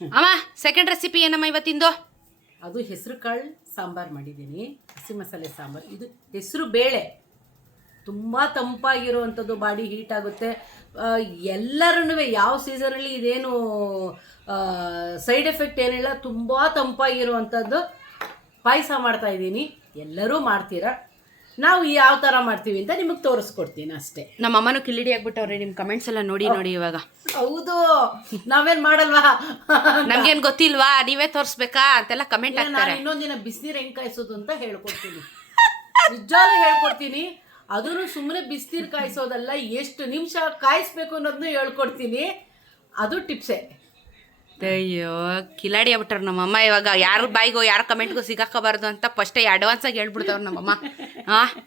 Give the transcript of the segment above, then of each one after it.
ಅಮ್ಮ second recipe ಏನಮ್ಮ ಇವತ್ತಿಂದು? ಅದು ಹೆಸರು ಕಾಳು ಸಾಂಬಾರು ಮಾಡಿದ್ದೀನಿ, ಹಸಿ ಮಸಾಲೆ ಸಾಂಬಾರು. ಇದು ಹೆಸರು ಬೇಳೆ, ತುಂಬ ತಂಪಾಗಿರುವಂಥದ್ದು, ಬಾಡಿ ಹೀಟ್ ಆಗುತ್ತೆ. ಎಲ್ಲರೂ ಯಾವ ಸೀಸನಲ್ಲಿ ಇದೇನು ಸೈಡ್ ಎಫೆಕ್ಟ್ ಏನಿಲ್ಲ, ತುಂಬ ತಂಪಾಗಿರುವಂಥದ್ದು ಪಾಯಸ ಮಾಡ್ತಾಯಿದ್ದೀನಿ. ಎಲ್ಲರೂ ಮಾಡ್ತೀರಾ, ನಾವು ಯಾವ ಥರ ಮಾಡ್ತೀವಿ ಅಂತ ನಿಮಗೆ ತೋರಿಸ್ಕೊಡ್ತೀನಿ ಅಷ್ಟೇ. ನಮ್ಮ ಅಮ್ಮನೂ ಕಿಲ್ಲಿಡಿ ಆಗ್ಬಿಟ್ಟವ್ರೆ ನಿಮ್ಮ ಕಮೆಂಟ್ಸ್ ಎಲ್ಲ ನೋಡಿ ನೋಡಿ. ಇವಾಗ ಹೌದು, ನಾವೇನು ಮಾಡಲ್ವಾ, ನಮ್ಗೇನು ಗೊತ್ತಿಲ್ವಾ, ನೀವೇ ತೋರಿಸ್ಬೇಕಾ ಅಂತೆಲ್ಲ ಕಮೆಂಟ್ ಹಾಕ್ತಾರೆ. ಇನ್ನೊಂದಿನ ಬಿಸಿನೀರು ಹೆಂಗೆ ಕಾಯಿಸೋದು ಅಂತ ಹೇಳ್ಕೊಡ್ತೀನಿ, ನಿಜವಾಗ್ಲೂ ಹೇಳ್ಕೊಡ್ತೀನಿ. ಅದನ್ನು ಸುಮ್ಮನೆ ಬಿಸಿನೀರು ಕಾಯಿಸೋದಲ್ಲ, ಎಷ್ಟು ನಿಮಿಷ ಕಾಯಿಸ್ಬೇಕು ಅನ್ನೋದನ್ನು ಹೇಳ್ಕೊಡ್ತೀನಿ. ಅದು ಟಿಪ್ಸೇ. ಅಯ್ಯೋ ಕಿಲಾಡಿ ಆಗ್ಬಿಟ್ಟಾರ ನಮ್ಮಮ್ಮ. ಇವಾಗ ಯಾರ ಬಾಯಿಗೋ ಯಾರ ಕಮೆಂಟ್ಗೂ ಸಿಗಾಕಬಾರ್ದು ಅಂತ ಫಸ್ಟೇ ಅಡ್ವಾನ್ಸಾಗಿ ಹೇಳ್ಬಿಡ್ತಾವ್ರು ನಮ್ಮಮ್ಮ.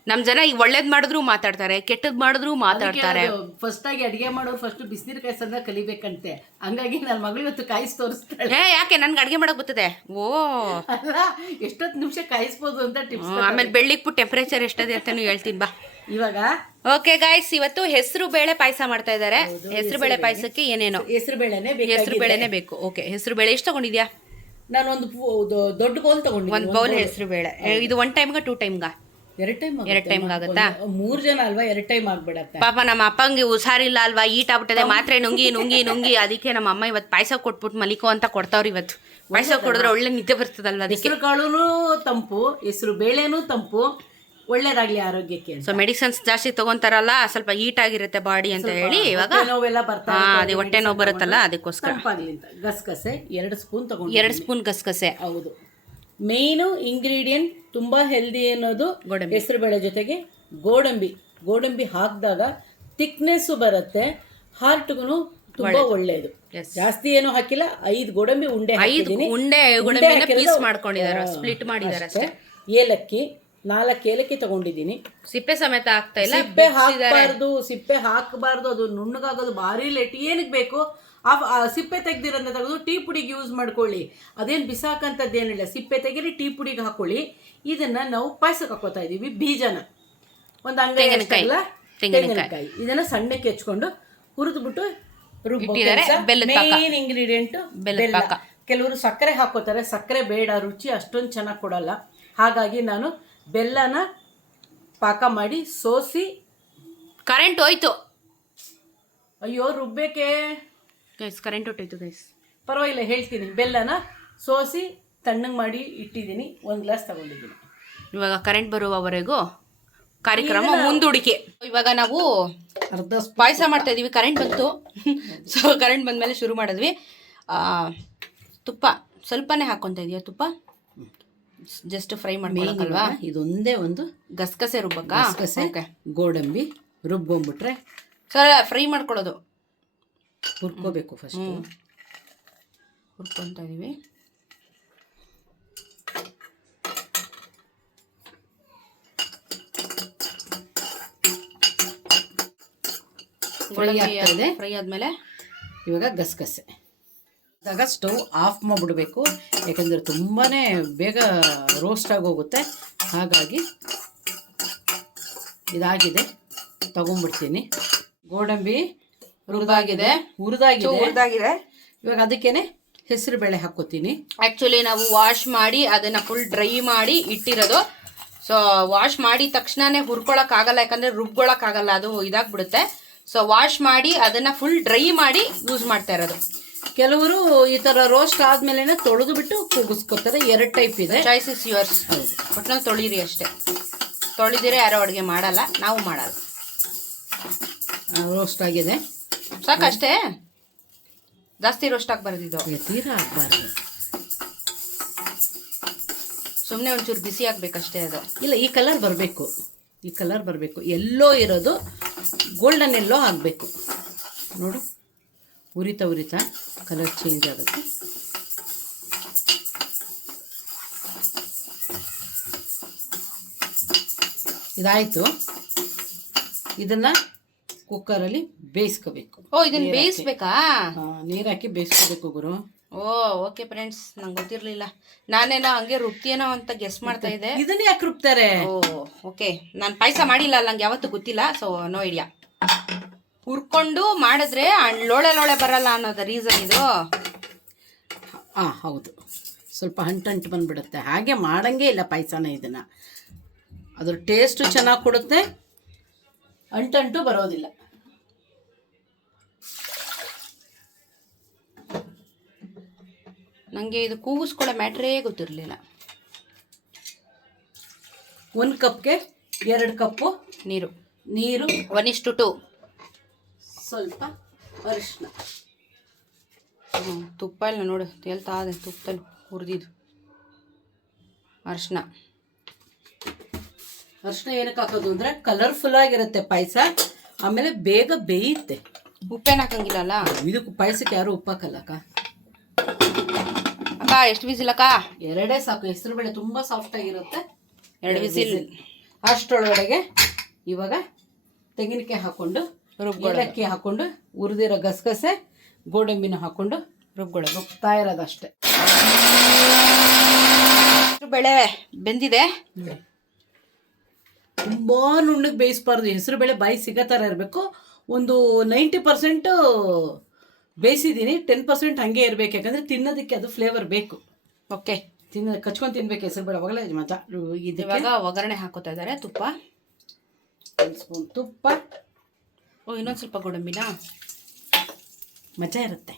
ನಮ್ಮ ಜನ ಈಗ ಒಳ್ಳೇದು ಮಾಡಿದ್ರು ಮಾತಾಡ್ತಾರೆ, ಕೆಟ್ಟದ್ದು ಮಾಡಿದ್ರು ಮಾತಾಡ್ತಾರೆ. ಫಸ್ಟಾಗಿ ಅಡುಗೆ ಮಾಡೋರು ಫಸ್ಟ್ ಬಿಸಿನೀರು ಕಾಯಿಸೋದನ್ನ ಕಲಿಬೇಕಂತೆ. ಹಂಗಾಗಿ ನನ್ನ ಮಗಳು ಇವತ್ತು ಕಾಯಿಸಿ ತೋರಿಸ್ತಾಳೆ. ಯಾಕೆ ನನ್ಗೆ ಅಡುಗೆ ಮಾಡೋಕೆ ಗೊತ್ತದೆ. ಓ ಅಲ್ಲ, ಎಷ್ಟೊತ್ತು ನಿಮಿಷ ಕಾಯಿಸ್ಬೋದು ಅಂತ ಟಿಪ್ಸ್. ಆಮೇಲೆ ಬೆಳ್ಳಿಕ್ಬಿಟ್ಟು ಟೆಂಪ್ರೇಚರ್ ಎಷ್ಟದೆ ಅಂತಾನು ಹೇಳ್ತೀನಿ ಬಾ ಇವಾಗ. ಓಕೆ ಗಾಯ್ಸ್, ಇವತ್ತು ಹೆಸರು ಬೇಳೆ ಪಾಯಸ ಮಾಡ್ತಾ ಇದ್ದಾರೆ. ಹೆಸರು ಬೇಳೆ ಪಾಯಸಕ್ಕೆ ಏನೇನೋ ಹೆಸರು ಬೇಳೆನೇ ಬೇಕು. ಓಕೆ, ಹೆಸರು ಬೇಳೆ ಎಷ್ಟು ತಗೊಂಡಿದ್ಯಾ? ನಾನು ಒಂದು ದೊಡ್ಡ ಬೌಲ್ ತಗೊಂಡಿದ್ದೀನಿ. ಒಂದು ಬೌಲ್ ಹೆಸರು ಬೇಳೆ. ಇದು 1 ಟೈಮ್ಗ 2 ಟೈಮ್ಗ? 2 ಟೈಮ್. 2 ಟೈಮ್ಗೆ ಆಗುತ್ತಾ? 3 ಜನ ಅಲ್ವಾ, 2 ಟೈಮ್ ಆಗ್ಬಿಡತ್ತೆ. ಪಾಪ ನಮ್ಮ ಅಪ್ಪಂಗೆ ಹುಷಾರಿಲ್ಲ ಅಲ್ವಾ, ಈಟ್ ಆಗ್ಬಿಟ್ಟದೆ, ಮಾತ್ರೆ ನುಂಗಿ ನುಂಗಿ ನುಂಗಿ. ಅದಕ್ಕೆ ನಮ್ಮ ಅಮ್ಮ ಇವತ್ತು ಪಾಯಸ ಕೊಟ್ಬಿಟ್ಟು ಮಲಿಕೋ ಅಂತ ಕೊಡ್ತಾವ್ರಿ. ಇವತ್ತು ಪಾಯಸ ಕೊಡಿದ್ರೆ ಒಳ್ಳೆ ನಿದ್ದೆ ಬರ್ತದಲ್ವ. ಅದಕ್ಕೆ ಹೆಸರು ಕಾಳುನು ತಂಪು, ಹೆಸರು ಬೇಳೆನೂ ತಂಪು, ಒಳ್ಳೇದಾಗ್ಲಿ ಆರೋಗ್ಯಕ್ಕೆ. ಸೊ ಮೆಡಿಸಿನ್ಸ್ ಜಾಸ್ತಿ ತಗೊಂತಾರಲ್ಲ, ಸ್ವಲ್ಪ ಹೀಟ್ ಆಗಿರುತ್ತೆ ಬಾಡಿ ಅಂತ ಹೇಳಿ ಇವಾಗ ನೋವೆಲ್ಲ ಬರ್ತಾ ಅದೇ ಹೊಟ್ಟೆ ನೋವು ಬರುತ್ತಲ್ಲ, ಅದಕ್ಕೋಸ್ಕರ ಗಸಗಸೆ 2 ಸ್ಪೂನ್ ತಗೊಂಡು. 2 ಸ್ಪೂನ್ ಗಸಗಸೆ. ಹೌದು, ಮೇಯ್ನು ಇಂಗ್ರೀಡಿಯೆಂಟ್ ತುಂಬಾ ಹೆಲ್ದಿ ಅನ್ನೋದು ಹೆಸರು ಬೇಳೆ ಜೊತೆಗೆ ಗೋಡಂಬಿ. ಗೋಡಂಬಿ ಹಾಕಿದಾಗ ಥಿಕ್ನೆಸ್ ಬರುತ್ತೆ, ಹಾರ್ಟ್ಗೂ ತುಂಬಾ ಒಳ್ಳೇದು. ಜಾಸ್ತಿ ಏನು ಹಾಕಿಲ್ಲ, 5 ಗೋಡಂಬಿ ಉಂಡೆ ಹಾಕಿದ್ದೀನಿ. ಗೋಡಂಬಿನ ಪೀಸ್ ಮಾಡ್ಕೊಂಡಿದ್ದಾರೆ, ಸ್ಪ್ಲಿಟ್ ಮಾಡಿದ್ದಾರೆ ಅಷ್ಟೇ. ಏಲಕ್ಕಿ 4 ಏಲಕ್ಕಿ ತಗೊಂಡಿದ್ದೀನಿ. ಸಿಪ್ಪೆ ಸಮೇತ ಆಗ್ತಾ ಇಲ್ಲ. ಸಿಪ್ಪೆ ಹಾಕಬಾರ್ದು, ಅದು ನುಣ್ಣಗಾಗೋದು ಭಾರಿ ಲೇಟ್. ಏನಕ್ಕೆ ಬೇಕು, ಆ ಸಿಪ್ಪೆ ತೆಗ್ದಿರೋದನ್ನ ತೆಗೆದು ಟೀ ಪುಡಿಗೆ ಯೂಸ್ ಮಾಡ್ಕೊಳ್ಳಿ. ಅದೇನು ಬಿಸಾಕಂಥದ್ದು ಏನಿಲ್ಲ, ಸಿಪ್ಪೆ ತೆಗೀರಿ ಟೀ ಪುಡಿಗೆ ಹಾಕೊಳ್ಳಿ. ಇದನ್ನ ನಾವು ಪಾಯಸಕ್ಕೆ ಹಾಕೋತಾ ಇದೀವಿ. ಬೀಜನ ಒಂದು ತೆಂಗಿನಕಾಯಿ ಇದನ್ನ ಸಣ್ಣಕ್ಕೆ ಹೆಚ್ಕೊಂಡು ಹುರಿದ್ಬಿಟ್ಟು ಮೇನ್ ಇಂಗ್ರೀಡಿಯೆಂಟ್ ಬೆಲ್ಲ. ಕೆಲವರು ಸಕ್ಕರೆ ಹಾಕೋತಾರೆ, ಸಕ್ಕರೆ ಬೇಡ, ರುಚಿ ಅಷ್ಟೊಂದು ಚೆನ್ನಾಗಿ ಕೊಡಲ್ಲ. ಹಾಗಾಗಿ ನಾನು ಬೆಲ್ಲನ ಪಾಕ ಮಾಡಿ ಸೋಸಿ. ಕರೆಂಟ್ ಹೋಯ್ತು, ಅಯ್ಯೋ ರುಬ್ಬೇಕೆ ಗೈಸ್, ಕರೆಂಟ್ ಹೊಟ್ಟೋಯ್ತು ಗೈಸ್. ಪರವಾಗಿಲ್ಲ, ಹೇಳ್ತೀನಿ. ಬೆಲ್ಲನ ಸೋಸಿ ತಣ್ಣಗೆ ಮಾಡಿ ಇಟ್ಟಿದ್ದೀನಿ, 1 ಗ್ಲಾಸ್ ತಗೊಂಡಿದ್ದೀನಿ. ಇವಾಗ ಕರೆಂಟ್ ಬರುವವರೆಗೂ ಕಾರ್ಯಕ್ರಮ ಮುಂದೂಡಿಕೆ. ಇವಾಗ ನಾವು ಅರ್ಧ ಪಾಯಸ ಮಾಡ್ತಾ ಇದೀವಿ. ಕರೆಂಟ್ ಬಂತು. ಸೊ ಕರೆಂಟ್ ಬಂದಮೇಲೆ ಶುರು ಮಾಡಿದ್ವಿ. ತುಪ್ಪ ಸ್ವಲ್ಪನೇ ಹಾಕ್ಕೊತಾ ಇದೆಯಾ? ತುಪ್ಪ ಜಸ್ಟ್ ಫ್ರೈ ಮಾಡ್ಕೊಳಕಲ್ವಾ? ಇದೊಂದೇ ಒಂದು ಗಸಗಸೆ ರುಬ್ಬಕ್ಕ. ಗೋಡಂಬಿ ರುಬ್ಬೊಂಬಿಟ್ರೆ ಸರ್ ಫ್ರೈ ಮಾಡ್ಕೊಳ್ಳೋದು, ಹುರ್ಕೋಬೇಕು. ಫಸ್ಟ್ ಹುರ್ಕೊತಾ ಇದೀವಿ. ಫ್ರೈ ಆದ್ಮೇಲೆ ಇವಾಗ ಗಸಗಸೆ ಆದಾಗ ಸ್ಟವ್ ಆಫ್ ಮಾಡಿಬಿಡ್ಬೇಕು, ಯಾಕಂದರೆ ತುಂಬಾ ಬೇಗ ರೋಸ್ಟ್ ಆಗೋಗುತ್ತೆ. ಹಾಗಾಗಿ ಇದಾಗಿದೆ, ತಗೊಂಡ್ಬಿಡ್ತೀನಿ. ಗೋಡಂಬಿ ಹುರಿದಾಗಿದೆ. ಇವಾಗ ಅದಕ್ಕೇನೆ ಹೆಸರು ಬೇಳೆ ಹಾಕೋತೀನಿ. ಆ್ಯಕ್ಚುಲಿ ನಾವು ವಾಶ್ ಮಾಡಿ ಅದನ್ನು ಫುಲ್ ಡ್ರೈ ಮಾಡಿ ಇಟ್ಟಿರೋದು. ಸೊ ವಾಶ್ ಮಾಡಿದ ತಕ್ಷಣನೇ ಹುರ್ಕೊಳಕ್ಕಾಗಲ್ಲ, ಯಾಕಂದರೆ ರುಬ್ಕೊಳಕ್ಕಾಗಲ್ಲ, ಅದು ಇದಾಗ್ಬಿಡುತ್ತೆ. ಸೊ ವಾಶ್ ಮಾಡಿ ಅದನ್ನು ಫುಲ್ ಡ್ರೈ ಮಾಡಿ ಯೂಸ್ ಮಾಡ್ತಾ ಇರೋದು. ಕೆಲವರು ಈ ಥರ ರೋಸ್ಟ್ ಆದಮೇಲೆ ತೊಳೆದು ಬಿಟ್ಟು ಕೂಗಿಸ್ಕೊತಾರೆ. 2 ಟೈಪ್ ಇದೆ, ಚಾಯ್ಸ್ ಇಸ್ ಯುವರ್ಸ್. ಬಟ್ ನಾವು ತೊಳಿರಿ ಅಷ್ಟೇ, ತೊಳಿದಿರೆ ಯಾರೋ ಅಡುಗೆ ಮಾಡಲ್ಲ, ನಾವು ಮಾಡಲ್ಲ. ರೋಸ್ಟ್ ಆಗಿದೆ ಸಾಕಷ್ಟೇ, ಜಾಸ್ತಿ ರೋಸ್ಟ್ ಆಗಬಾರ್ದು, ಇದು ತೀರಾ ಆಗಬಾರ್ದು. ಸುಮ್ಮನೆ ಒಂಚೂರು ಬಿಸಿ ಆಗಬೇಕಷ್ಟೇ ಅದು. ಇಲ್ಲ, ಈ ಕಲರ್ ಬರಬೇಕು, ಎಲ್ಲೋ ಇರೋದು ಗೋಲ್ಡನ್ ಎಲ್ಲೋ ಆಗಬೇಕು. ನೋಡು, ಉರಿತಾ ಕಲರ್ ಚೇಂಜ್ ಆಗುತ್ತೆ. ಇದಾಯಿತು. ಇದನ್ನು ಕುಕ್ಕರಲ್ಲಿ ಬೇಯಿಸ್ಕೋಬೇಕು. ಇದನ್ನು ಬೇಯಿಸ್ಬೇಕಾ? ನೀರು ಹಾಕಿ ಬೇಯಿಸ್ಕೋಬೇಕು ಗುರು. ಓಕೆ ಫ್ರೆಂಡ್ಸ್, ನಂಗೆ ಗೊತ್ತಿರಲಿಲ್ಲ. ನಾನೇನೋ ಹಂಗೆ ರುಬ್ತಿಯೇನೋ ಅಂತ ಗೆಸ್ ಮಾಡ್ತಾ ಇದ್ದೆ. ಇದನ್ನ ಯಾಕೆ ರುಬ್ತಾರೆ? ಓಕೆ, ನಾನು ಪಾಯಸ ಮಾಡಿಲ್ಲ, ನಂಗೆ ಯಾವತ್ತೂ ಗೊತ್ತಿಲ್ಲ. So no idea. ಹುರ್ಕೊಂಡು ಮಾಡಿದ್ರೆ ಲೋಳೆ ಬರಲ್ಲ ಅನ್ನೋದು ರೀಸನ್ ಇದು. ಹೌದು, ಸ್ವಲ್ಪ ಅಂಟು ಬಂದುಬಿಡುತ್ತೆ. ಹಾಗೆ ಮಾಡೋಂಗೇ ಇಲ್ಲ ಪಾಯಸನ. ಇದನ್ನು ಅದ್ರ ಟೇಸ್ಟು ಚೆನ್ನಾಗಿ ಕೊಡುತ್ತೆ, ಅಂಟು ಬರೋದಿಲ್ಲ. ನನಗೆ ಇದು ಕೂಗಿಸ್ಕೊಳ್ಳೋ ಮ್ಯಾಟ್ರೇ ಗೊತ್ತಿರಲಿಲ್ಲ. 1 ಕಪ್ಗೆ 2 ಕಪ್ಪು ನೀರು 1:2. ಸ್ವಲ್ಪ ಅರಿಶಿನ. ತುಪ್ಪ ಇಲ್ಲ ನೋಡು, ತೇಲ್ತಾ ಇದೆ ತುಪ್ಪದಲ್ಲಿ ಹುರಿದಿದ್ದು ಅರಿಶಿನ. ಏನಕ್ಕೆ ಹಾಕೋದು ಅಂದರೆ ಕಲರ್ಫುಲ್ ಆಗಿರುತ್ತೆ ಪಾಯಸ, ಆಮೇಲೆ ಬೇಗ ಬೇಯುತ್ತೆ. ಉಪ್ಪೇನು ಹಾಕಂಗಿಲ್ಲಲ್ಲ ಇದಕ್ಕೆ ಪಾಯಸಕ್ಕೆ. ಯಾರು ಉಪ್ಪು ಹಾಕಲ್ಲಕ್ಕ. ಅಕ್ಕ ಎಷ್ಟು ವಿಸಿಲಕ್ಕ? 2 ಸಾಕು. ಹೆಸರುಬೇಳೆ ತುಂಬ ಸಾಫ್ಟ್ ಆಗಿರುತ್ತೆ. 2 ವಿಸಿಲ್. ಅಷ್ಟರೊಳಗಡೆಗೆ ಇವಾಗ ತೆಂಗಿನಕಾಯಿ ಹಾಕೊಂಡು, ಏಲಕ್ಕಿ ಹಾಕೊಂಡು, ಹುರಿದಿರೋ ಗಸಗಸೆ, ಗೋಡಂಬಿನ ಹಾಕೊಂಡು ರುಬ್ತಾ ಇರೋದಷ್ಟೇ. ಬೇಳೆ ಬೆಂದಿದೆ. ತುಂಬ ನುಣ್ಣಗೆ ಬೇಯಿಸ್ಬಾರ್ದು. ಹೆಸರುಬೇಳೆ ಬಾಯಿ ಸಿಗೋ ಥರ ಇರಬೇಕು. ಒಂದು 90% ಬೇಯಿಸಿದ್ದೀನಿ, 10% ಹಾಗೆ ಇರಬೇಕು. ಯಾಕಂದರೆ ತಿನ್ನೋದಕ್ಕೆ ಅದು ಫ್ಲೇವರ್ ಬೇಕು. ಓಕೆ, ಕಚ್ಕೊಂಡು ತಿನ್ಬೇಕು ಹೆಸರುಬೇಳೆ, ಅವಾಗಲೇ ಮಜಾ. ಇವಾಗ ಒಗ್ಗರಣೆ ಹಾಕೋತಾ ಇದ್ದಾರೆ. ತುಪ್ಪ 1 ಸ್ಪೂನ್ ತುಪ್ಪ. ಇನ್ನೊಂದು ಸ್ವಲ್ಪ ಗೋಡಂಬಿನ. ಮಜಾ ಇರುತ್ತೆ.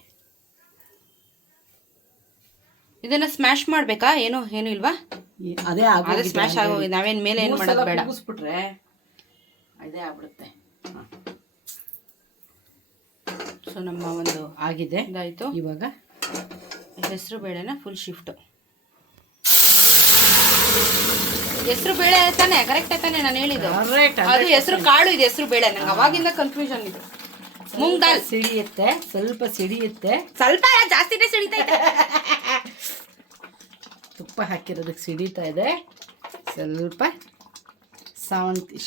ಇದನ್ನ ಸ್ಮ್ಯಾಶ್ ಮಾಡ್ಬೇಕಾ? ಏನು ಇಲ್ವಾ? ಅದೇ ಸ್ಮ್ಯಾಶ್ ಆಗೋಗಿದೆ. ನಾವೇನು ಮೇಲೆ ಏನು ಮಾಡೋದು ಬೇಡ. ಕೂಗಿಸ್ಬಿಟ್ರೆ ಅದೇ ಆಗ್ಬಿಡುತ್ತೆ. ಸೊ ನಮ್ಮ ಒಂದು ಆಗಿದೆ, ಇದಾಯಿತು. ಇವಾಗ ಹೆಸರು ಬೇಳೆನ ಫುಲ್ ಶಿಫ್ಟ್. ಹೆಸರು ಬೇಳೆ ತಾನೆ? ಕರೆಕ್ಟ್ ತಾನೆ ನಾನು ಹೇಳಿದ್ದು? ಅದು ಹೆಸರು ಕಾಳು, ಇದು ಹೆಸರು ಬೇಳೆ. ನಂಗೆ ಅವಾಗಿಂದ ಕನ್ಫ್ಯೂಷನ್ ಇದೆ. ಮೂಂಗ್ ದಾಲ್ ಸಿಡಿಯುತ್ತೆ, ಸ್ವಲ್ಪ ಸಿಡಿಯುತ್ತೆ. ಸ್ವಲ್ಪ ಜಾಸ್ತಿನೇ ಸಿಡಿತೈತೆ. ತುಪ್ಪ ಹಾಕಿರೋದಕ್ಕೆ ಸಿಡಿತಾ ಇದೆ. ಸ್ವಲ್ಪ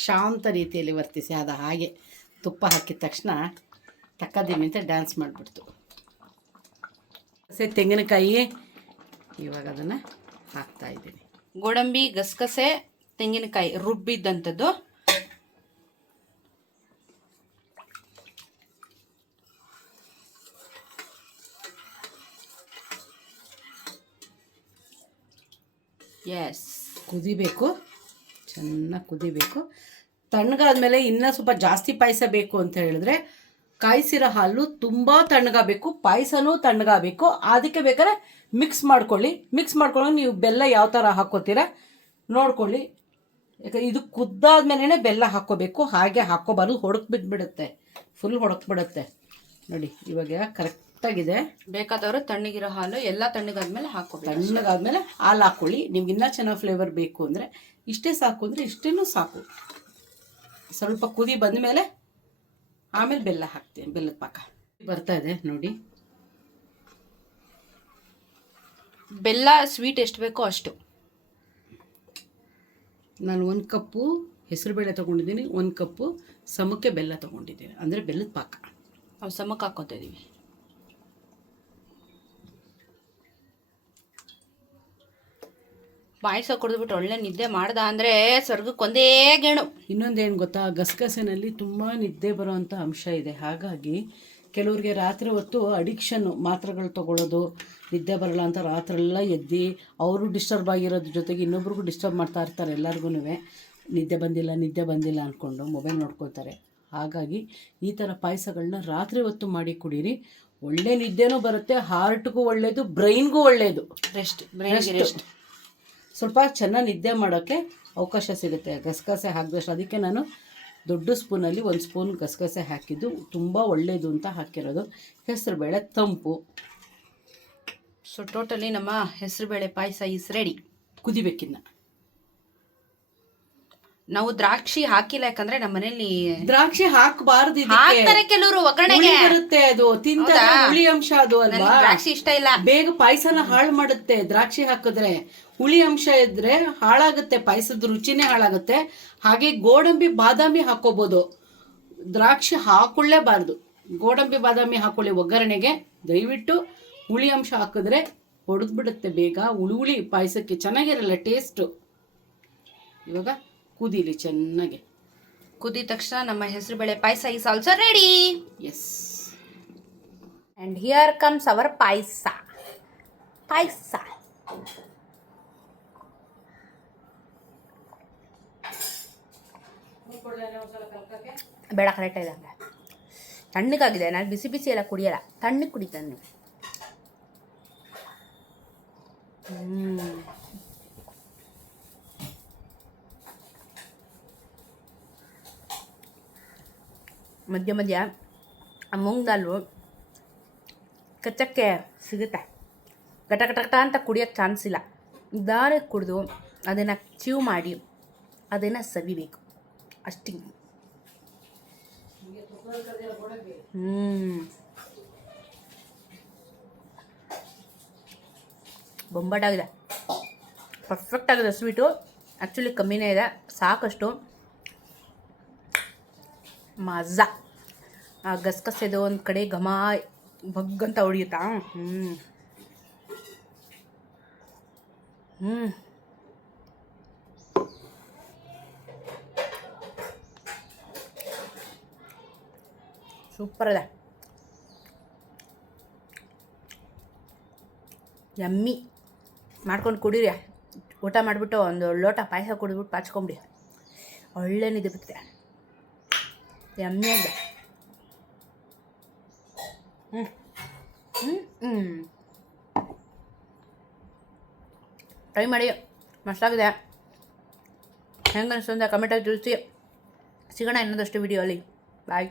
ಶಾಂತ ರೀತಿಯಲ್ಲಿ ವರ್ತಿಸಿ. ಅದು ಹಾಗೆ ತುಪ್ಪ ಹಾಕಿದ ತಕ್ಷಣ ತಕ್ಕದಿಮ್ಮಿ ಅಂತ ಡ್ಯಾನ್ಸ್ ಮಾಡಿಬಿಡ್ತು. ತೆಂಗಿನಕಾಯಿ ಇವಾಗ ಅದನ್ನು ಹಾಕ್ತಾ ಇದ್ದೀನಿ. ಗೋಡಂಬಿ, ಗಸಗಸೆ, ತೆಂಗಿನಕಾಯಿ ರುಬ್ಬಿದ್ದಂಥದ್ದು. ಎಸ್, ಕುದಿಬೇಕು, ಚೆನ್ನಾಗಿ ಕುದಿಬೇಕು. ತಣ್ಣಗಾದ್ಮೇಲೆ ಇನ್ನೂ ಸ್ವಲ್ಪ ಜಾಸ್ತಿ ಪಾಯಸ ಬೇಕು ಅಂತ ಹೇಳಿದ್ರೆ ಕಾಯಿಸಿರೋ ಹಾಲು ತುಂಬ ತಣ್ಣಗಾಗಬೇಕು, ಪಾಯಸನೂ ತಣ್ಣಗಾಗಬೇಕು. ಅದಕ್ಕೆ ಬೇಕಾದ್ರೆ ಮಿಕ್ಸ್ ಮಾಡ್ಕೊಳ್ಳಿ. ಮಿಕ್ಸ್ ಮಾಡ್ಕೊಳ್ಳೋ ನೀವು ಬೆಲ್ಲ ಯಾವ ಥರ ಹಾಕ್ಕೋತೀರ ನೋಡ್ಕೊಳ್ಳಿ. ಯಾಕಂದರೆ ಇದು ಕುದ್ದಾದ್ಮೇಲೆ ಬೆಲ್ಲ ಹಾಕ್ಕೋಬೇಕು, ಹಾಗೆ ಹಾಕ್ಕೋಬಾರ್ದು. ಬಿದ್ದುಬಿಡುತ್ತೆ, ಫುಲ್ ಬಿಡುತ್ತೆ. ನೋಡಿ ಇವಾಗ ಕರೆಕ್ಟಾಗಿದೆ. ಬೇಕಾದವರು ತಣ್ಣಗಿರೋ ಹಾಲು ಎಲ್ಲ ತಣ್ಣಗಾದ್ಮೇಲೆ ಹಾಕ್ಕೋಬೇಕು. ತಣ್ಣಗಾದ್ಮೇಲೆ ಹಾಲು ಹಾಕ್ಕೊಳ್ಳಿ. ನಿಮ್ಗೆ ಇನ್ನೂ ಚೆನ್ನಾಗಿ ಫ್ಲೇವರ್ ಬೇಕು ಅಂದರೆ ಇಷ್ಟೇ ಸಾಕು ಅಂದರೆ ಇಷ್ಟೇನೂ ಸಾಕು. ಸ್ವಲ್ಪ ಕುದಿ ಬಂದಮೇಲೆ ಆಮೇಲೆ ಬೆಲ್ಲ ಹಾಕ್ತೀನಿ. ಬೆಲ್ಲದ ಪಾಕ ಬರ್ತಾ ಇದೆ ನೋಡಿ. ಬೆಲ್ಲ ಸ್ವೀಟ್ ಎಷ್ಟು ಬೇಕೋ ಅಷ್ಟು. ನಾನು 1 ಕಪ್ಪು ಹೆಸರುಬೇಳೆ ತೊಗೊಂಡಿದ್ದೀನಿ, 1 ಕಪ್ಪು ಸಮಕ್ಕೆ ಬೆಲ್ಲ ತೊಗೊಂಡಿದ್ದೀನಿ. ಅಂದರೆ ಬೆಲ್ಲದ ಪಾಕ ನಾವು ಸಮಕ್ಕೆ ಹಾಕ್ಕೊತಾ ಇದ್ದೀವಿ. ಪಾಯಸ ಕುಡಿದ್ಬಿಟ್ಟು ಒಳ್ಳೆ ನಿದ್ದೆ ಮಾಡ್ದ ಅಂದರೆ ಸ್ವರ್ಗಕ್ಕೊಂದೇ ಗೇಣು. ಇನ್ನೊಂದೇನು ಗೊತ್ತಾ, ಗಸಗಸೆನಲ್ಲಿ ತುಂಬ ನಿದ್ದೆ ಬರೋವಂಥ ಅಂಶ ಇದೆ. ಹಾಗಾಗಿ ಕೆಲವ್ರಿಗೆ ರಾತ್ರಿ ಹೊತ್ತು ಅಡಿಕ್ಷನ್ನು, ಮಾತ್ರೆಗಳು ತೊಗೊಳ್ಳೋದು, ನಿದ್ದೆ ಬರಲ್ಲ ಅಂತ ರಾತ್ರೆಲ್ಲ ಎದ್ದು ಅವರು ಡಿಸ್ಟರ್ಬ್ ಆಗಿರೋದ್ರ ಜೊತೆಗೆ ಇನ್ನೊಬ್ರಿಗೂ ಡಿಸ್ಟರ್ಬ್ ಮಾಡ್ತಾ ಇರ್ತಾರೆ. ಎಲ್ಲರಿಗೂ ನಿದ್ದೆ ಬಂದಿಲ್ಲ ಅಂದ್ಕೊಂಡು ಮೊಬೈಲ್ ನೋಡ್ಕೊಳ್ತಾರೆ. ಹಾಗಾಗಿ ಈ ಥರ ಪಾಯಸಗಳನ್ನ ರಾತ್ರಿ ಹೊತ್ತು ಮಾಡಿ ಕುಡೀರಿ. ಒಳ್ಳೆ ನಿದ್ದೆನೂ ಬರುತ್ತೆ, ಹಾರ್ಟ್ಗೂ ಒಳ್ಳೆಯದು, ಬ್ರೈನ್ಗೂ ಒಳ್ಳೆಯದು. ರೆಸ್ಟ್ ಸ್ವಲ್ಪ ಚೆನ್ನಾಗಿ ನಿದ್ದೆ ಮಾಡೋಕ್ಕೆ ಅವಕಾಶ ಸಿಗುತ್ತೆ ಗಸಗಸೆ ಹಾಕಿದಷ್ಟು. ಅದಕ್ಕೆ ನಾನು ದೊಡ್ಡ ಸ್ಪೂನಲ್ಲಿ 1 ಸ್ಪೂನ್ ಗಸಗಸೆ ಹಾಕಿದ್ದು, ತುಂಬ ಒಳ್ಳೆಯದು ಅಂತ ಹಾಕಿರೋದು. ಹೆಸರುಬೇಳೆ ತಂಪು. ಸೊ ಟೋಟಲಿ ನಮ್ಮ ಹೆಸರುಬೇಳೆ ಪಾಯಸ ಈಸ್ ರೆಡಿ. ಕುದಿಬೇಕಿನ್ನ. ನಾವು ದ್ರಾಕ್ಷಿ ಹಾಕಿಲ್ಲ, ಯಾಕಂದ್ರೆ ನಮ್ಮ ಮನೇಲಿ ದ್ರಾಕ್ಷಿ ಹಾಕಬಾರ್ದು. ಹಾಕ್ತಾರೆ ಕೆಲವರು ಒಗ್ಗರಣೆಗೆ, ಬರುತ್ತೆ ಅದು ತಿಂತಾರೆ, ಹುಳಿ ಅಂಶ ಅದು ಅಲ್ವಾ. ದ್ರಾಕ್ಷಿ ಇಷ್ಟ ಇಲ್ಲ, ಬೇಗ ಪಾಯಸನ ಹಾಳು ಮಾಡುತ್ತೆ ದ್ರಾಕ್ಷಿ ಹಾಕಿದ್ರೆ. ಹುಳಿ ಅಂಶ ಇದ್ರೆ ಹಾಳಾಗುತ್ತೆ, ಪಾಯಸದ ರುಚಿನೇ ಹಾಳಾಗುತ್ತೆ. ಹಾಗೆ ಗೋಡಂಬಿ ಬಾದಾಮಿ ಹಾಕೋಬಹುದು, ದ್ರಾಕ್ಷಿ ಹಾಕೊಳ್ಳೇಬಾರ್ದು. ಗೋಡಂಬಿ ಬಾದಾಮಿ ಹಾಕೊಳ್ಳಿ ಒಗ್ಗರಣೆಗೆ. ದಯವಿಟ್ಟು ಹುಳಿ ಅಂಶ ಹಾಕಿದ್ರೆ ಹೊಡೆದ್ಬಿಡುತ್ತೆ ಬೇಗ. ಹುಳಿ ಪಾಯಸಕ್ಕೆ ಚೆನ್ನಾಗಿರಲ್ಲ ಟೇಸ್ಟು. ಇವಾಗ ಕುದೀಲಿ ಚೆನ್ನಾಗಿ. ಕುದಿದ ತಕ್ಷಣ ನಮ್ಮ ಹೆಸರುಬೇಳೆ payasa is also ready. Yes, and here comes our payasa. Payasa. ಬೇಡ, ಕರೆಕ್ಟಾಗಿದೆ ಹಂಗೆ. ತಣ್ಣಗಾಗಿದೆ, ನಾನು ಬಿಸಿ ಬಿಸಿ ಎಲ್ಲ ಕುಡಿಯಲ್ಲ, ತಣ್ಣಗೆ ಕುಡಿತಾನೆ. ಮಧ್ಯ ಮಧ್ಯ ಆ ಮೂಂಗ್ ದಾಲು ಕಚ್ಚಕ್ಕೆ ಸಿಗುತ್ತೆ. ಗಟ ಗಟ ಗಟ ಅಂತ ಕುಡಿಯೋಕ್ಕೆ ಚಾನ್ಸ್ ಇಲ್ಲ. ದಾರೆ ಕುಡಿದು ಅದನ್ನು ಚೀವ್ ಮಾಡಿ ಅದನ್ನು ಸವಿಬೇಕು ಅಷ್ಟೇ. ಬೊಂಬಾಟಾಗಿದೆ, ಪರ್ಫೆಕ್ಟ್ ಆಗಿದೆ. ಸ್ವೀಟು ಆ್ಯಕ್ಚುಲಿ ಕಮ್ಮಿನೇ ಇದೆ, ಸಾಕಷ್ಟು ಮಜಾ. ಗಸಗಸೆದು ಒಂದು ಕಡೆ ಘಮ ಬಗ್ಗಂತ ಹೊಡಿಯುತ್ತಾ. ಸೂಪರ್ ಇದೆ, ಯಮ್ಮಿ. ಮಾಡ್ಕೊಂಡು ಕುಡೀರಿ. ಊಟ ಮಾಡಿಬಿಟ್ಟು ಒಂದು ಲೋಟ ಪಾಯಸ ಕುಡಿದ್ಬಿಟ್ಟು ಪಾಚ್ಕೊಂಬಿಡಿ, ಒಳ್ಳೆ ನಿದ್ದೆ ಬರುತ್ತೆ. ಯಮ್ಮಿ ಆಗಿದೆ. ಟ್ರೈ ಮಾಡಿ, ಮಸ್ತಾಗಿದೆ. ಹೆಂಗೆ ಅನಿಸ್ತು ಅಂತ ಕಮೆಂಟಲ್ಲಿ ತಿಳಿಸಿ. ಸಿಗೋಣ ಇನ್ನೊಂದಷ್ಟು ವಿಡಿಯೋ ಅಲ್ಲಿ. ಬಾಯ್.